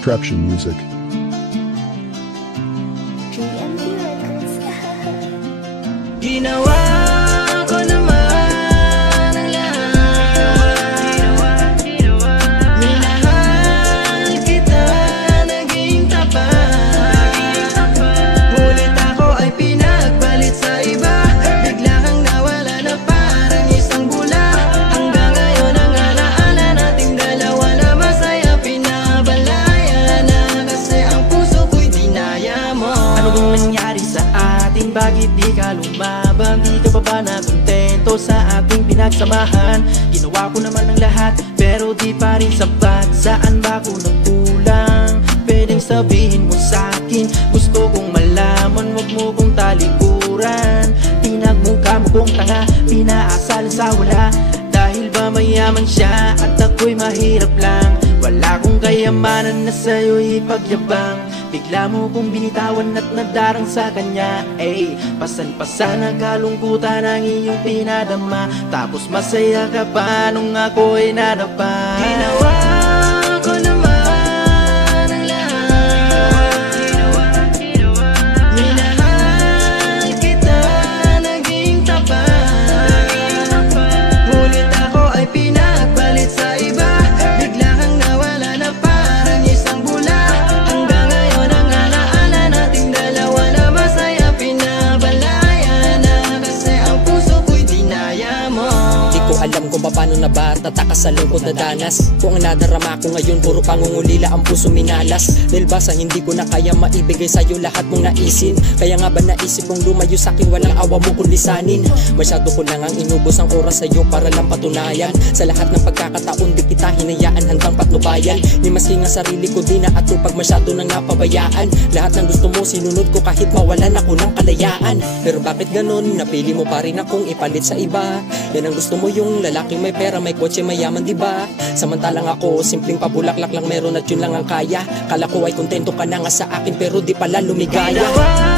Construction Music. GMP Records. Ginawa ko naman ang lahat. Minahal kita, naging tapat. Ngunit ako ay pinagpalit sa iba. Biglang nawala na parang isang bula. Hanggang ngayon ang alaala nating dalawa na masaya pinabalaya na. Kasi ang puso ko'y dinaya mo. Ano bang nangyari sa atin? Bakit di ka lumabang? Di ka pa ba nakontento sa ating pinagsamahan? Ginawa ko naman ang lahat pero di pa rin sapat. Saan ba ako nagkulang? Pwedeng sabihin mo sa'kin. Gusto kong malaman, wag mo kong talikuran. Pinagmukha mo kong tanga, pinaasal sa wala. Dahil ba mayaman siya at ako'y mahirap lang. Wala kong kayamanan na sa'yo'y ipagyabang. Bigla mo kong binitawan at nadarang sa kanya. Pasan-pasan ang kalungkutan ang iyong pinadama. Tapos masaya ka pa nung ako'y nadapa. Ginawa ko naman ang lahat. Minahal kita, naging tapat. Ngunit ako ay pinagpalit sa iba. Biglang nawala na parang isang bula. Hanggang ngayon ang alaala nating dalawa na masaya pinabalaya na. Kasi ang puso ko'y dinaya mo. Di ko alam kung paano na ba tatakas sa lungkot na danas. Kung ang nadarama ko ngayon puro pangungulila ang puso minalas. Dahil ba sa hindi ko na kaya maibigay sa'yo lahat mong naisin. Kaya nga ba naisip mong lumayo sa'kin walang awa mo kung lisanin. Masyado ko lang ang inubos ang oras sa'yo para lang patunayan. Sa lahat ng pagkakataon di kita hinayaan hanggang patnubayan. Ni maski nga sarili ko di naatupag masyado nang napabayaan. Lahat ng gusto mo sinunod ko kahit mawalan ako ng kalayaan. Pero bakit ganon? Napili mo pa rin akong ipalit sa iba. Yan ang gusto mo yung lalaking may pera, may kotse, mayaman diba? Samantalang ako simpleng pabulaklak lang meron at yun lang ang kaya. Kala ko ay kontento ka na nga sa akin pero di pala lumigaya. Ginawa